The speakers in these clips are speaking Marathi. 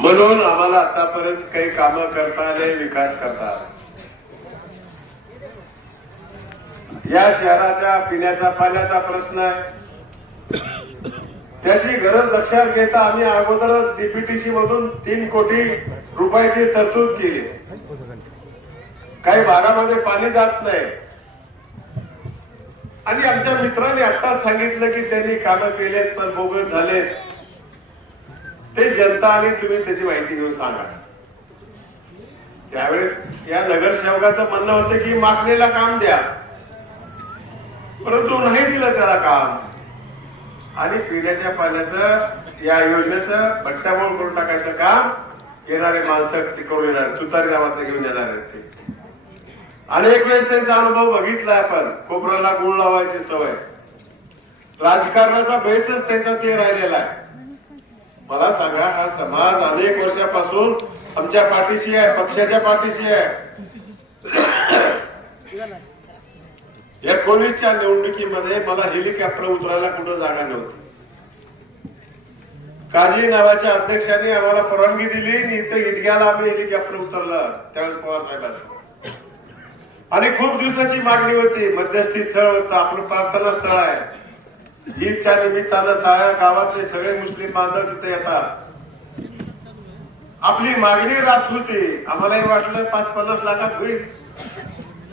म्हणून आम्हाला आतापर्यंत काही काम करता आले विकास करता या शहराच्या पिण्याचा पाण्याचा प्रश्न आहे. त्याची गरज लक्षात घेता आम्ही अगोदरच डीपीटीसी मधून तीन कोटी रुपयाची तरतूद केली. काही भागामध्ये पाणी जात नाही. आणि आमच्या मित्रांनी आता सांगितलं की त्यांनी कामं केलेत पण बोगस झालेत. ते जनता आणि तुम्ही त्याची माहिती घेऊन सांगा. त्यावेळेस या नगरसेवकाचं म्हणणं होतं की मागणीला काम द्या. परंतु नाही दिलं त्याला काम. आणि पिण्याच्या पाण्याचं या योजनेचं बट्ट्याबोळ करून टाकायचं काम येणारे माणसं तिकडून येणार तुतारी नावाचं घेऊन येणार आहेत ते. अनेक वेळेस त्यांचा अनुभव बघितलाय आपण खोबऱ्याला गुळ लावायची सवय. राजकारणाचा बेसच त्यांचा ते राहिलेला आहे. मला सांगा हा समाज अनेक वर्षापासून आमच्या पाठीशी आहे पक्षाच्या पाठीशी आहे. एकोणीसच्या निवडणुकीमध्ये मला हेलिकॉप्टर उतरायला कुठं जागा नव्हती. काजी नावाच्या अध्यक्षाने आम्हाला परवानगी दिली आणि इथं ईदग्याला आम्ही हेलिकॉप्टर उतरलं त्यावेळेस पवार साहेबांना आणि खूप दिवसाची मागणी होती मध्यस्थी स्थळ होतं आपलं प्रार्थना स्थळ आहे. ईदच्या निमित्तानं सहाय्या गावातले सगळे मुस्लिम बांधव तिथे येतात. आपली मागणी राजपूती. आम्हालाही वाटलं पाच पन्नास लाखात होईल.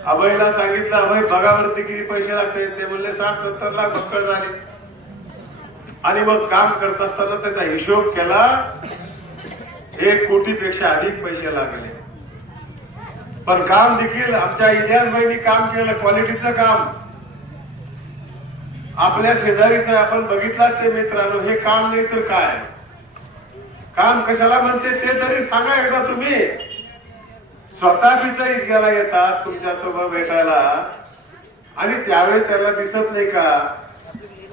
अभयला सांगितलं अभय बघावरती किती पैसे लागते ते म्हणले साठ सत्तर लाख भक्कड झाले. आणि मग काम करत असताना त्याचा हिशोब केला एक कोटी पेक्षा अधिक पैसे लागले. पण काम देखील आमच्या इलियासबाईंनी काम केलं क्वालिटीचं काम. आपल्या शेजारीच आपण बघितलाच ते मित्रांनो हे काम नाही तर काय? काम कशाला म्हणते ते तरी सांगा एकदा तुम्ही. स्वतः तिथं इतक्याला येतात तुमच्यासोबत भेटायला. आणि त्यावेळेस त्याला दिसत नाही का?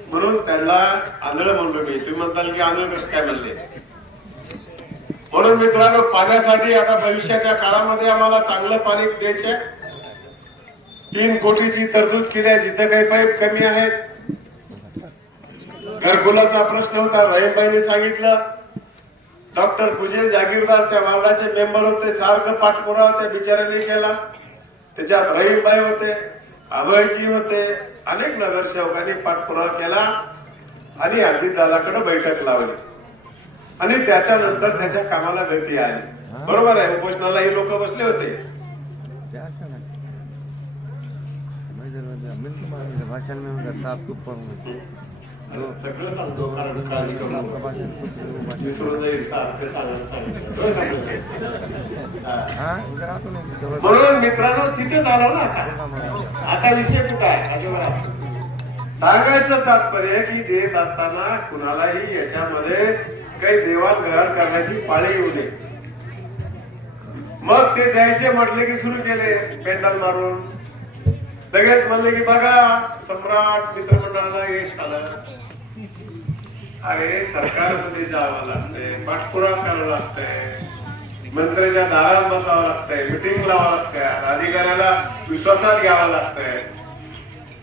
म्हणून त्यांना आंधळ म्हणलो मी. तुम्ही म्हणताल की आंधळ कसं काय म्हणले? म्हणून मित्रांनो पाण्यासाठी आता भविष्याच्या काळामध्ये आम्हाला चांगलं पाणी द्यायचे तीन कोटीची तरतूद केली आहे. जिथं काही पाईप कमी आहेत घरकुलाचा प्रश्न होता रहीमबाईने सांगितलं डॉक्टर कुजेल जागीरदार त्या वार्डाचे मेंबर होते सारखं पाठपुरावा त्या बिचाऱ्यांनी केला. त्याच्यात रहीमबाई होते अभयजी होते अनेक नगरसेवकांनी पाठपुरावा केला आणि अजितदादाकडे बैठक लावली. आणि त्याच्यानंतर त्याच्या कामाला गती आली. बरोबर आहे उपोषणाला ही लोक बसले होते. भाषण में म्हणून मित्रांनो तिथेच आलो ना. आता विषय कुठं आहे? सांगायचं तात्पर्य की देत असताना कुणालाही याच्यामध्ये काही देवाणघेवाण करण्याची पाळी येऊ नये. मग ते द्यायचे म्हटले की सुरू केले पेंडल मारून. लगेच म्हणले की बघा सम्राट मित्रमंडळाला यश आलं. अरे सरकारमध्ये जावं लागतंय पाठपुरा करावं लागतंय. मंत्र्याच्या दारात बसावं लागतंय मिटिंग लावावं लागतंय अधिकाऱ्याला विश्वासात घ्यावं लागतंय.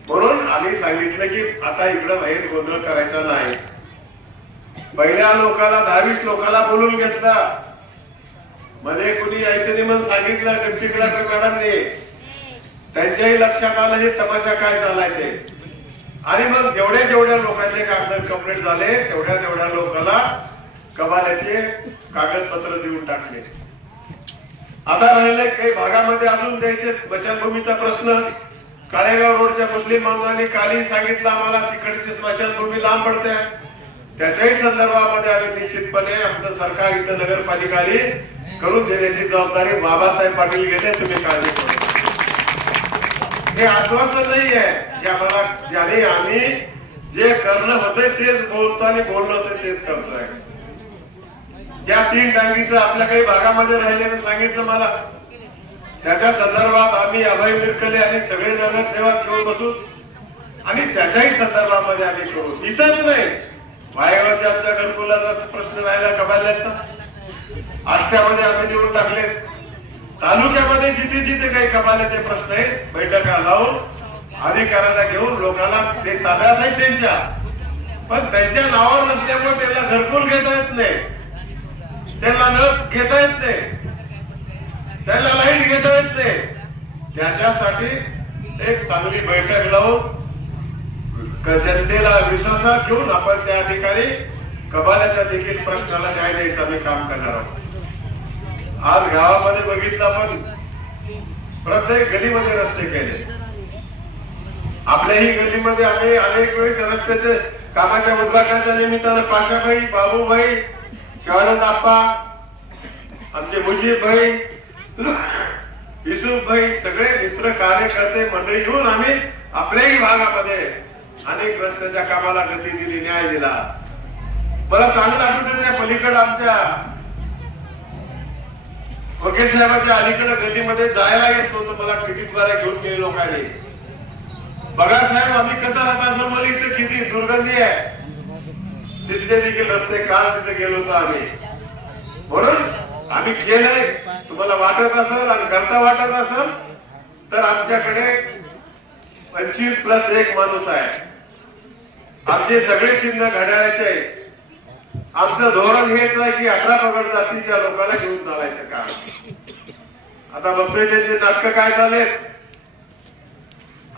म्हणून आम्ही सांगितलं की आता इकडं बाहेर गोंधळ करायचा नाही. पहिल्या लोकाला दहावीस लोकाला बोलून घेतला. मध्ये कुणी यायचं नाही म्हणून सांगितलं डिप्टी कलेक्टर मॅडमने. त्यांच्याही लक्षात आलं हे तमाशा काय चालायचे आणि मग जेवढ्या जेवढ्या लोकांचे कागद कंप्लीट झाले तेवढ्या तेवढ्या लोकांना कबाल्याचे कागदपत्र देऊन टाकले. आता राहिले काही भागामध्ये अजून द्यायचे स्मशानभूमीचा प्रश्न. काळेगाव रोडच्या मुस्लिम बांधवांनी कालही सांगितलं आम्हाला तिकडची स्मशानभूमी लांब पडते. त्याच्याही संदर्भामध्ये आम्ही निश्चितपणे आमचं सरकार इथं नगरपालिका करून देण्याची जबाबदारी बाबासाहेब पाटील घेते तुम्ही काळजी करू हे आश्वासन नाही आहे की आम्हाला ज्याने आम्ही जे करणं होतंय तेच बोलतो आणि बोलणं होतंय तेच करतोय. या तीन टांगीचं आपल्या काही भागामध्ये राहिल्याने सांगितलं मला. त्याच्या संदर्भात आम्ही अभय मिरकले आणि सगळे नगरसेवक घेऊन बसू. आणि त्याच्याही संदर्भामध्ये आम्ही करू. इथंच नाही. वायगावच्या आमच्या घरकुलाचा प्रश्न राहिला कबाल्याचा. आष्ट्यामध्ये आम्ही निवडून टाकले तालुक्यामध्ये जिथे जिथे काही कमाल्याचे प्रश्न आहेत बैठका लावून अधिकाऱ्याला घेऊन लोकांना ते ताब्यात आहेत त्यांच्या. पण त्यांच्या नावावर नसल्यामुळे त्यांना घरकुल घेता येत नाही. त्यांना न घेता येत नाही. त्याला लाइट घेता येत नाही. त्याच्यासाठी एक चांगली बैठक लावून जनतेला विश्वासात घेऊन आपण त्या ठिकाणी कबाल्याच्या देखील प्रश्नाला न्याय द्यायचं आम्ही काम करणार आहोत. आज गावामध्ये बघितलं आपण प्रत्येक गलीमध्ये रस्ते केले. आपल्याही गल्लीमध्ये आम्ही अनेक वेळेस रस्त्याचे कामाच्या उद्घाटनाच्या निमित्तानं पाशाभाई बाबूभाई शिवानंद आप्पा आमचे मुजीब भाई युसुफ भाई सगळे मित्र कार्यकर्ते मंडळी येऊन आम्ही आपल्याही भागामध्ये अनेक रस्त्याच्या कामाला गती दिली न्याय दिला. मला चांगलं आठवत त्या पलीकडे आमच्या वकील साहेबाच्या अलीकडे गल्लीमध्ये जायला येत नव्हतं. मला कितीद्वारे घेऊन गेले लोकांनी. बघा साहेब आम्ही कसं राहता असं मला किती दुर्गंधी आहे. तिथले देखील रस्ते काल तिथे गेलो होतो आम्ही. म्हणून आम्ही केलंय तुम्हाला वाटत असेल आणि करता वाटत असेल तर आमच्याकडे पंचवीस प्लस एक माणूस आहे. आमचे सगळे चिन्ह घड्याळाचे आहे. आमचं धोरण हेच आहे की अठरा पगड जातीच्या लोकांना घेऊन चालायचं काम. आता बघतोय त्यांचे नाटक काय झालेत?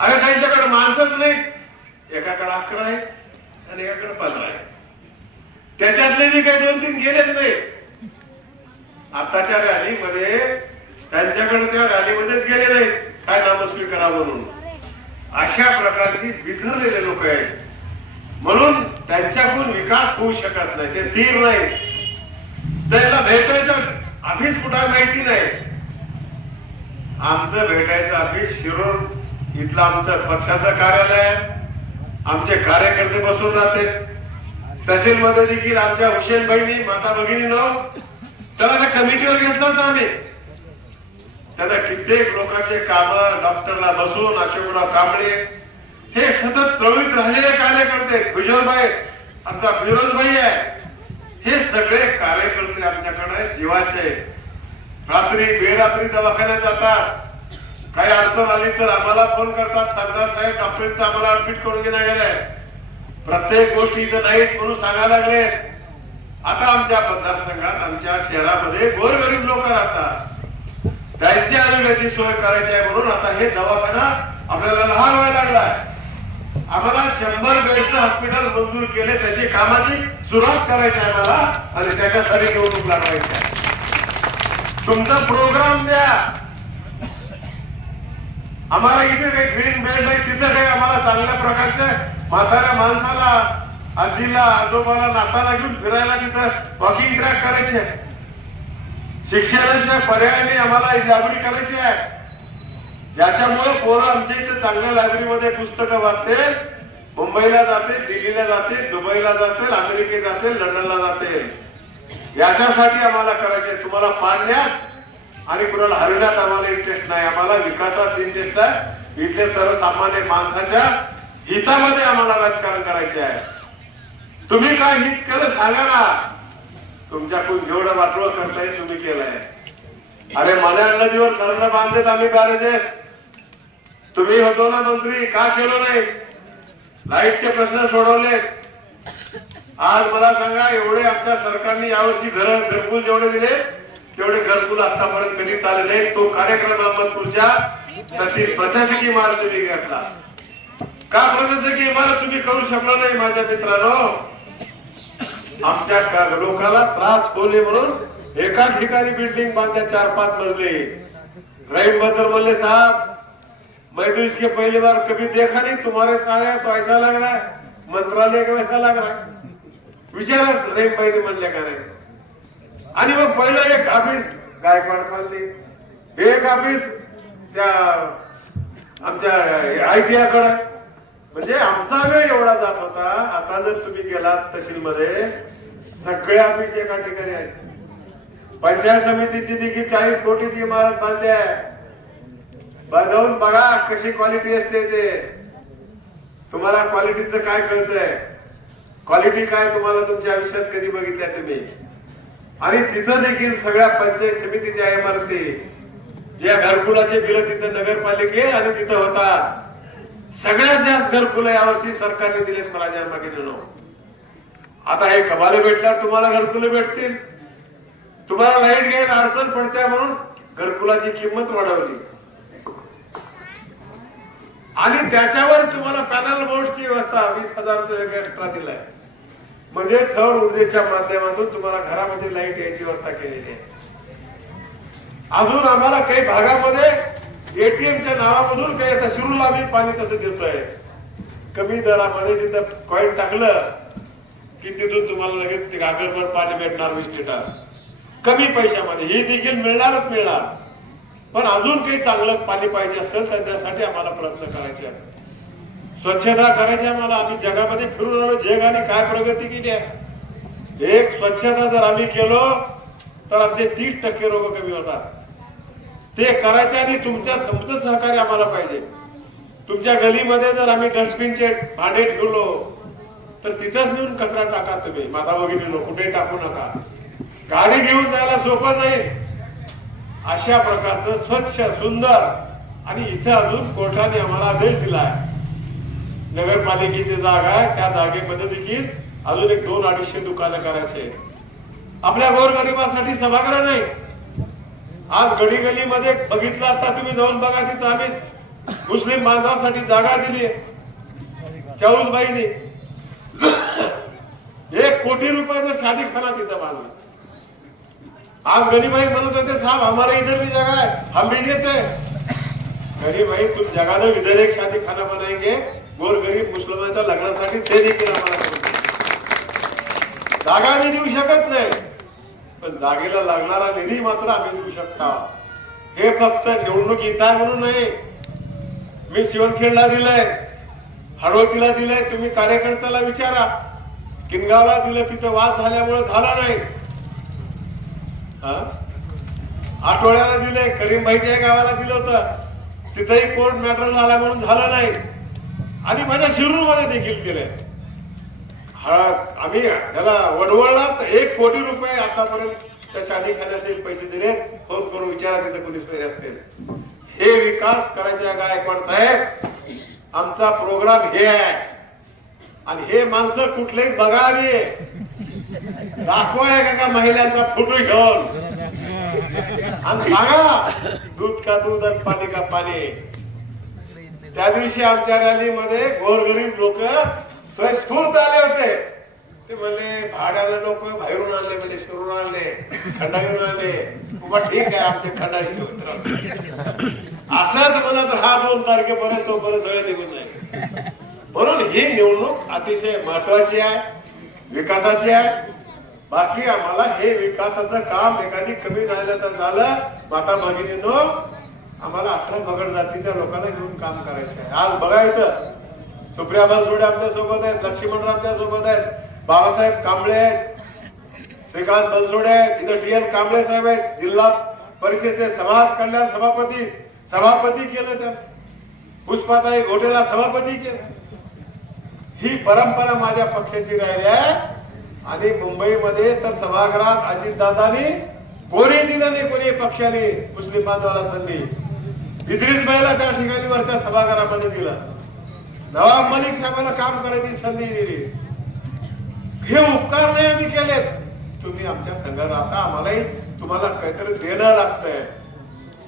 अरे त्यांच्याकडे माणसंच नाही एकाकडे अकरा आहे आणि एकाकडे पंधरा आहे त्याच्यातले मी काही दोन तीन गेलेच नाही आताच्या रॅलीमध्ये त्यांच्याकडे त्या रॅलीमध्येच गेले नाही काय नामस्वीकारा म्हणून? अशा प्रकारची बिघडलेले लोक आहेत. म्हणून त्यांच्याकडून विकास होऊ शकत नाही. ते स्थिर नाही. त्याला भेटायचं ऑफिस कुठं माहिती नाही. आमचं भेटायचं ऑफिस शिरोर इथलं आमचं पक्षाचं कार्यालय आमचे कार्यकर्ते बसून राहते. तहसील मध्ये देखील आमच्या हुशेन बहिणी माता भगिनी नाव त्याला त्या कमिटीवर घेतलं होतं आम्ही. त्याला कित्येक लोकांचे काम डॉक्टरला बसून अशोकराव कांबळे हे सतत चळवीत राहिलेले कार्यकर्ते भुजलभाई आमचा फिरोजभाई आहे. हे सगळे कार्यकर्ते आमच्याकडे जीवाचे रात्री बेरात्री दवाखान्यात जातात. काही अडचण आली तर आम्हाला फोन करतात. सरदार साहेब डॉक्टरचं आम्हाला अडमिट करून घेण्यात गेले प्रत्येक गोष्टी इथं नाहीत म्हणून सांगायला लागले आता आमच्या मतदारसंघात आमच्या शहरामध्ये गोरगरीब लोक राहतात. त्यांच्या आरोग्याची सोय करायची आहे म्हणून आता हे दवाखाना आपल्याला लहान व्हायला लागलाय आम्हाला शंभर बेडचं हॉस्पिटल मंजूर केले त्याची कामाची सुरुवात करायची आहे आम्हाला आणि त्याच्यासाठी निवडणूक लढवायची आहे. तुमचा प्रोग्राम द्या. आम्हाला इथे काही ग्रीन बेल्ट आहे तिथं काही आम्हाला चांगल्या प्रकारचे म्हाताऱ्या माणसाला आजीला आजोबाला नाताला घेऊन फिरायला तिथं वॉकिंग ट्रॅक करायचे शिक्षणाच्या पर्यायाने आम्हाला लायब्ररी करायची आहे. ज्याच्यामुळे पोरं आमच्या इथे चांगल्या लायब्ररीमध्ये पुस्तकं वाचते मुंबईला जाते दिल्लीला जाते दुबईला जातील अमेरिकेत जाते लंडनला जाते याच्यासाठी आम्हाला करायचे तुम्हाला पाडण्यात आणि कुणाला हरण्यात आम्हाला इंटरेस्ट नाही. आम्हाला विकासात इंटरेस्ट आहे. इथले सर्वसामान्य माणसाच्या हितामध्ये आम्हाला राजकारण करायचे आहे. तुम्ही काय हित केलं सांगा ना. तुमच्याकडून जेवढं वाटोळ करताय तुम्ही केलंय. अरे मला नदीवर धरणं बांधलेत आम्ही बॅरेजेस. तुम्ही होतो ना मंत्री का केलो नाही? लाईटचे प्रश्न सोडवलेत. आज मला सांगा एवढे आमच्या सरकारने यावर्षी घर घरकुल जेवढे दिले तेवढे घरकुल आतापर्यंत कधी चालले तो कार्यक्रम अहमदपूरच्या तशी प्रशासकीय इमारत तुम्ही घेतला. का प्रशासकीय इमारत तुम्ही करू शकलो नाही माझ्या मित्रांनो? आमच्या क- लोकांना त्रास होणे म्हणून एका ठिकाणी बिल्डिंग बांधल्या चार पाच मजले. रहीमबद्दल बोलले साहब मैं तो इसके पहली बार कभी देखा नहीं। तुम्हारे साथ आया तो ऐसा लग रहा है। मंत्रालय का वैसा लग रहा है। विचारच रेम भाईने म्हणले का नाही आणि मग पहिलं एक ऑफिस गायकवाड खाल्ली एक ऑफिस त्या आमच्या आय टी कडे। म्हणजे आमचा वेळ एवढा जात होता आता जर तुम्ही गेलात तहसील मध्ये सगळे ऑफिस एका ठिकाणी आहेत। पंचायत समितीची देखील चाळीस कोटीची इमारत बांधली आहे। जाऊन बघा कशी क्वालिटी असते ते. तुम्हाला क्वालिटीचं काय कळतंय? क्वालिटी काय तुम्हाला तुमच्या आयुष्यात कधी बघितल्या तुम्ही? आणि तिथं देखील सगळ्या पंचायत समितीच्या इमारती ज्या घरकुलाचे बिल तिथं नगरपालिके आणि तिथं होतात. सगळ्यात जास्त घरकुल यावर्षी सरकारने दिले स्वराज्य मागितलं आता हे कमाले भेटल्यावर तुम्हाला घरकुले भेटतील. तुम्हाला लाइट घ्यायला अडचण पडत्या म्हणून घरकुलाची किंमत वाढवली. आणि त्याच्यावर तुम्हाला पॅनल बोर्डची व्यवस्था वीस हजारचं वेगळं एक्स्ट्रा दिलाय. म्हणजे सौर ऊर्जेच्या माध्यमातून तुम्हाला घरामध्ये लाइट यायची व्यवस्था केलेली आहे. अजून आम्हाला काही भागामध्ये एटीएमच्या नावामधून काही आता शिरूरला आम्ही पाणी तसं देतोय. कमी दरामध्ये तिथं कॉईन टाकलं की तिथून तुम्हाला लगेच ते गागरभर पाणी भेटणार वीस लिटर. कमी पैशामध्ये. ही देखील मिळणारच मिळणार. पण अजून काही चांगलं पाणी पाहिजे असेल तर त्यासाठी आम्हाला प्रयत्न करायचे आहे स्वच्छता करायची आम्हाला. आम्ही जगामध्ये फिरून आलो. जगाने काय प्रगती केली आहे? एक स्वच्छता जर आम्ही केलो तर आमचे तीस टक्के रोग कमी होतात. ते करायच्या आधी तुमच्या तुमचं सहकार्य आम्हाला पाहिजे. तुमच्या गलीमध्ये जर आम्ही डस्टबिनचे भांडे ठेवलो तर तिथंच नेऊन कचरा टाका तुम्ही. माता भगिनीनो कुठे टाकू नका. गाडी घेऊन जायला सोपं जाईल. अशा प्रकारचं स्वच्छ सुंदर आणि इथे अजून कोर्टाने आम्हाला आदेश दिलाय. नगरपालिकेची जागा आहे त्या जागेमध्ये देखील अजून एक दोन अडीचशे दुकानं करायचे आपल्या गोरगरिबासाठी सभागृह नाही. आज गडी गलीमध्ये बघितलं असता तुम्ही जाऊन बघा तिथं आम्ही मुस्लिम बांधवासाठी जागा दिली चाऊलबाईने एक कोटी रुपयाचं शादी खाना तिथं बांधला. आज गरीबाई म्हणत होते साहब आम्हाला इधर भी जगह है हम भी देते. गरीब भाई तुम जगह दो इधर एक शादी खाना बनाएंगे. गोर गरीब मुसलमानच्या लग्नासाठी ते देखील आम्हाला जागा आम्ही देऊ शकत नाही. पण जागेला लागणारा निधी मात्र आम्ही देऊ शकता. हे फक्त निवडणूक येत आहे म्हणून नाही. मी शिवणखेडला दिलंय. हडवतीला दिलंय. तुम्ही कार्यकर्त्याला विचारा. किनगावला दिलं तिथं वाद झाल्यामुळे झाला नाही. आठवड्याला दिले करीमबाईच्या गावाला दिलं होतं. तिथंही कोर्ट मॅटर झाला म्हणून झालं नाही. आणि माझ्या शिरूरमध्ये देखील दिलंय. हा आम्ही त्याला वडवळला तर एक कोटी रुपये आतापर्यंत त्या शादी खाण्यासाठी पैसे दिले. फोन करून विचारा तिथे पोलीस पैसे असतील. हे विकास करायच्या गायकवाड साहेब आमचा प्रोग्राम हे आहे. आणि हे माणसं कुठलेही बघावी दाखवाय का महिलांचा फोटो घेऊन. आणि सांगा दूध का दूध आणि पाणी का पाणी. त्या दिवशी आमच्या रॅलीमध्ये गोरगरीब लोक स्वयंस्फूर्त आले होते. ते म्हणले भाड्याला लोक बाहेरून आणले म्हणजे शिरून आणले खंडा घेऊन आणले. बाबा ठीक आहे आमचे खंडाशी असंच म्हणत राहा दोन तारखेपर्यंत तोपर्यंत सगळे निघून जाईल. म्हणून ही निवडणूक अतिशय महत्वाची आहे विकासाची आहे. बाकी आम्हाला हे विकासाचं काम एखादी कमी झालं तर झालं. माता भगिनीनो आम्हाला अठरा बगड जातीच्या लोकांना घेऊन काम करायचे आहे. आज बघा इथं सुप्रिया बनसोडे आमच्यासोबत आहेत लक्ष्मण आमच्यासोबत आहेत बाबासाहेब कांबळे आहेत श्रीकांत बनसोडे आहेत तिथं टी एन कांबळे साहेब आहेत जिल्हा परिषदेचे समाज कल्याण सभापती सभापती केलं त्या. पुष्पाताई घोटेला सभापती केलं. ही परंपरा माझ्या पक्षाची राहिली आहे. आणि मुंबईमध्ये तर सभागृहात अजितदादांनी कोणी दिलं नाही कोणी पक्षाने मुस्लिम बांधवाला संधी. इद्रिस बैला त्या ठिकाणी वरच्या सभागृहामध्ये दिला. नवाब मलिक साहेबांना काम करायची संधी दिली. हे उपकार नाही आम्ही केलेत. तुम्ही आमच्या संघात राहता आम्हालाही तुम्हाला काहीतरी देणं लागतंय.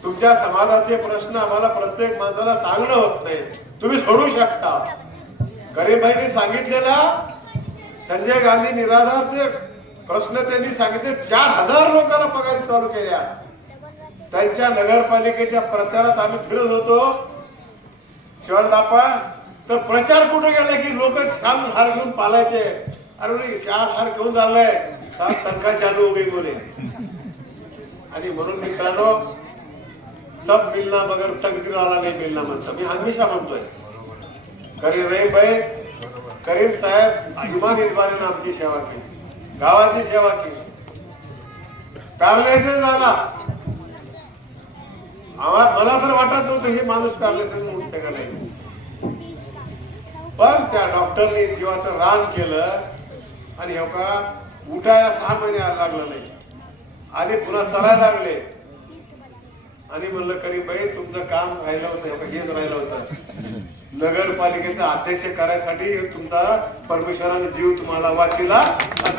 तुमच्या समाजाचे प्रश्न आम्हाला प्रत्येक माणसाला सांगणं होत नाही. तुम्ही सोडू शकता. गरीबाईंनी सांगितलेला संजय गांधी निराधारचे प्रश्न त्यांनी सांगितले. चार हजार लोकांना पगारी चालू केल्या. त्यांच्या नगरपालिकेच्या प्रचारात आम्ही फिरत होतो. शिवदापा तर प्रचार कुठे गेला की लोक शाल हार घेऊन पालायचे? अरे शाल हार घेऊन चाललाय. तंखा चालू उभे बोले. आणि म्हणून मित्रांनो सब मिलना मगर तकदीर आला नाही मिलना म्हणतो मी हमेशा म्हणतोय करीम रहीम भाई करीम साहेब इमान इतबारीनं आमची सेवा केली. गावाची सेवा केली. पॅरलेसिस झाला. आम्हाला मला तर वाटत नव्हतं हे माणूस पॅरलेसिस म्हणून का नाही. पण त्या डॉक्टरने जीवाचं रान केलं आणि हो का उठायला सहा महिने लागलं नाही. आणि पुन्हा चलायला लागले. आणि म्हणलं करीम भाई तुमचं काम राहिलं होतं हेच राहिलं होतं. नगरपालिकेचा अध्यक्ष करायसाठी तुमचा परमेश्वराने जीव तुम्हाला वाचिला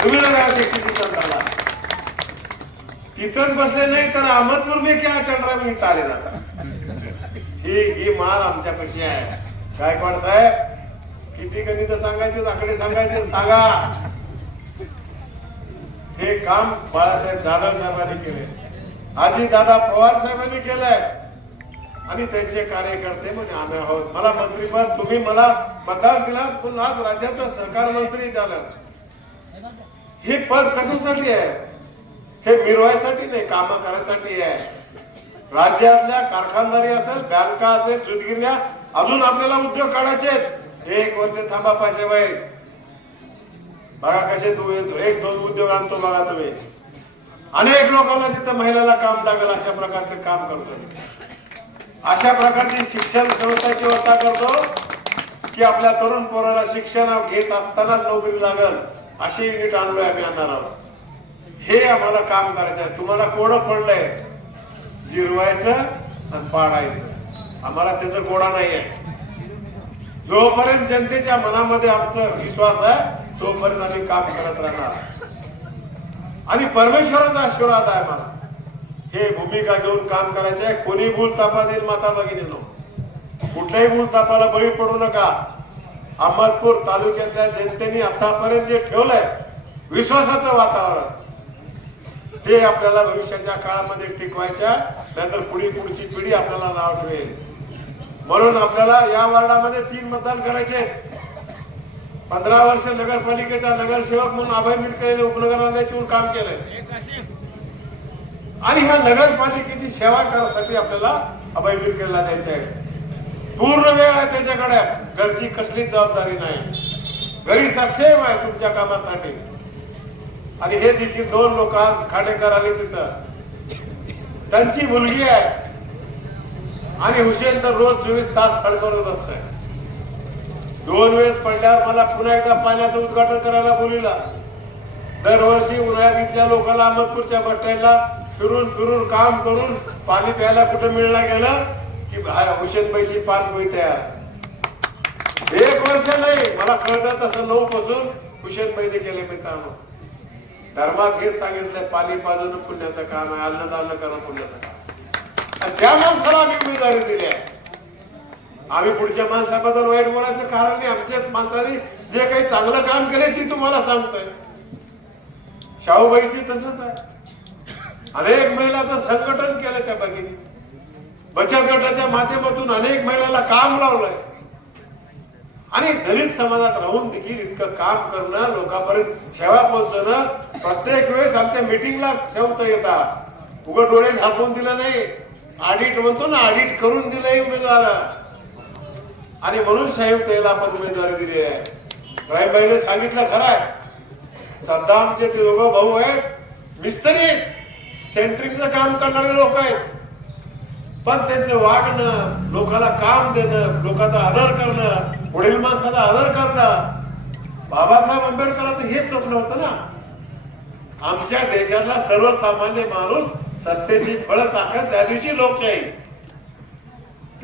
तुम्ही नगराध्यक्ष झाला तिथंच बसले नाही तर अहमदपूर मी क्या चल रहा है? म्हणून इथं आले जातात ही ही माल आमच्या कशी आहे. गायकवाड साहेब किती गणित सांगायचे आकडे सांगायचे सांगा. हे काम बाळासाहेब जाधव साहेबांनी केले. आजी दादा पवार साहेबांनी केलंय. आणि त्यांचे कार्यकर्ते म्हणजे आम्ही आहोत. मला मंत्रीपद तुम्ही मला मतदान दिला पण आज राज्याचा सहकार मंत्री झाला. हे पद कशासाठी आहे? हे मिरवायसाठी नाही काम करायसाठी आहे. राज्यातल्या कारखानदारी असेल बँका असेल सुतगिरण्या अजून आपल्याला उद्योग काढायचे आहेत. एक वर्ष थांबा पाहिजे बाई. बघा कसे तू एक दोन उद्योग आणतो बघा तुम्ही. अनेक लोकांना तिथं महिलाला काम लागेल अशा प्रकारचे काम करतोय अशा प्रकारची शिक्षण व्यवस्थेची व्यवस्था करतो की आपल्या तरुण पोराला शिक्षण घेत असतानाच नोकरी लागल अशी युनिट आणलोय आम्ही आणणार आहोत हे आम्हाला काम करायचं आहे. तुम्हाला कोडं पडलंय? जिरवायचं आणि पाडायचं. आम्हाला त्याचा गोडा नाही आहे जोपर्यंत जनतेच्या मनामध्ये आमचा विश्वास आहे तोपर्यंत आम्ही काम करत राहणार. आणि परमेश्वराचा आशीर्वाद आहे मला हे भूमिका घेऊन काम करायचं आहे. कोणी भूल तापा देईल माता भगिनीनो? कुठल्याही भूल तापाला बळी पडू नका. अहमदपूर तालुक्यातल्या जनतेने आतापर्यंत जे ठेवलंय विश्वासाचं वातावरण ते आपल्याला भविष्याच्या काळामध्ये टिकवायच्या नंतर पुढी पुढची पिढी आपल्याला नाव ठेवेल. म्हणून आपल्याला या वार्डामध्ये तीन मतदान करायचे पंधरा वर्ष नगरपालिकेचा नगरसेवक म्हणून अभय मिटकरीने उपनगराध्यक्ष म्हणून काम केलंय. आणि ह्या नगरपालिकेची सेवा करायसाठी आपल्याला अभय मिटकरीला द्यायचे आहे. पूर्ण वेळ आहे त्याच्याकडे. घरची कसलीच जबाबदारी नाही. घरी सक्षम आहे तुमच्या कामासाठी. आणि हे देखील दोन लोक आज खाडेकर आले तिथं. त्यांची मुलगी आहे. आणि हुसेन तर रोज चोवीस तास सडसडत असत दोन वेळेस पडल्यावर मला पुन्हा एकदा पाण्याचं उद्घाटन करायला बोलविला. दरवर्षी उन्हाळ्यात इथल्या लोकांना अहमदपूरच्या बस स्टँडला फिरून फिरून काम करून पाणी प्यायला कुठं मिळलं गेलं? की औषध पैसे पाच होई तयार. एक वर्ष नाही मला कळतं तसं नऊ पासून हुसेन पैसे केले मित्रांनो धर्मात हेच सांगितलंय पाणी पाजून पुण्याचं काम आहे अन्नदान करणं पुण्याचं काम आणि त्या माणसाला आम्ही उमेदवारी दिली आहे. आम्ही पुढच्या माणसाबद्दल वाईट बोलायचं कारण नाही आमच्या माणसाने जे काही चांगलं काम केलंय ते तुम्हाला सांगतोय. शाहूबाईची तसंच आहे. अनेक महिलाचं संघटन केलं त्या भगिनी बचत गटाच्या माध्यमातून अनेक महिलाला काम लावलंय. आणि दलित समाजात राहून देखील इतकं काम करणं लोकांपर्यंत सेवा पोहोचवणं प्रत्येक वेळेस आमच्या मिटिंगला सेवत येतात. उघड डोळे झाकून दिलं नाही. ऑडिट म्हणतो ना ऑडिट करून दिलंय उमेदवार आणि म्हणून साहेब त्याला आपण उमेदवारी दिली आहे. बाईने सांगितलं खरं आहे. सद्दामचे ते दोघं भाऊ आहेत. मिस्तरी आहेत. सेंट्रिंगचं काम करणारे लोक आहेत. पण त्यांचं वागणं लोकांना काम देणं लोकांचा आदर करणं पुढील माणसाचा आदर करणं. बाबासाहेब आंबेडकरांचं हेच स्वप्न होतं ना. आमच्या देशातला सर्वसामान्य माणूस सत्तेची फळ चाकत त्या दिवशी लोकशाही.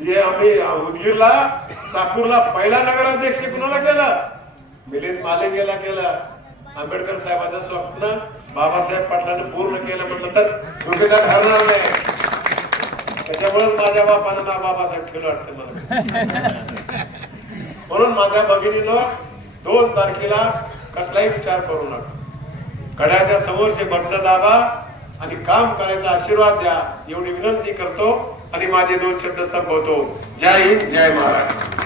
हे आम्ही उदगीरला चाकूरला पहिला नगराध्यक्ष कुणाला केलं? मिलिंद मालिंगेला केलं. आंबेडकर साहेबांचं स्वप्न बाबासाहेब पाटलांनी पूर्ण केलं म्हटलं तर योग्यता ठरणार नाही. त्याच्यामुळे माझ्या बापानं ना बाबासाहेब ठेवलं वाटतं मला. म्हणून माझ्या भगिनीनं दोन तारखेला कसलाही विचार करू नका. कड्याच्या समोरचे बटन दाबा आणि काम करायचा आशीर्वाद द्या एवढी विनंती करतो आणि माझे दोन शब्द संपवतो. जय हिंद जय महाराष्ट्र.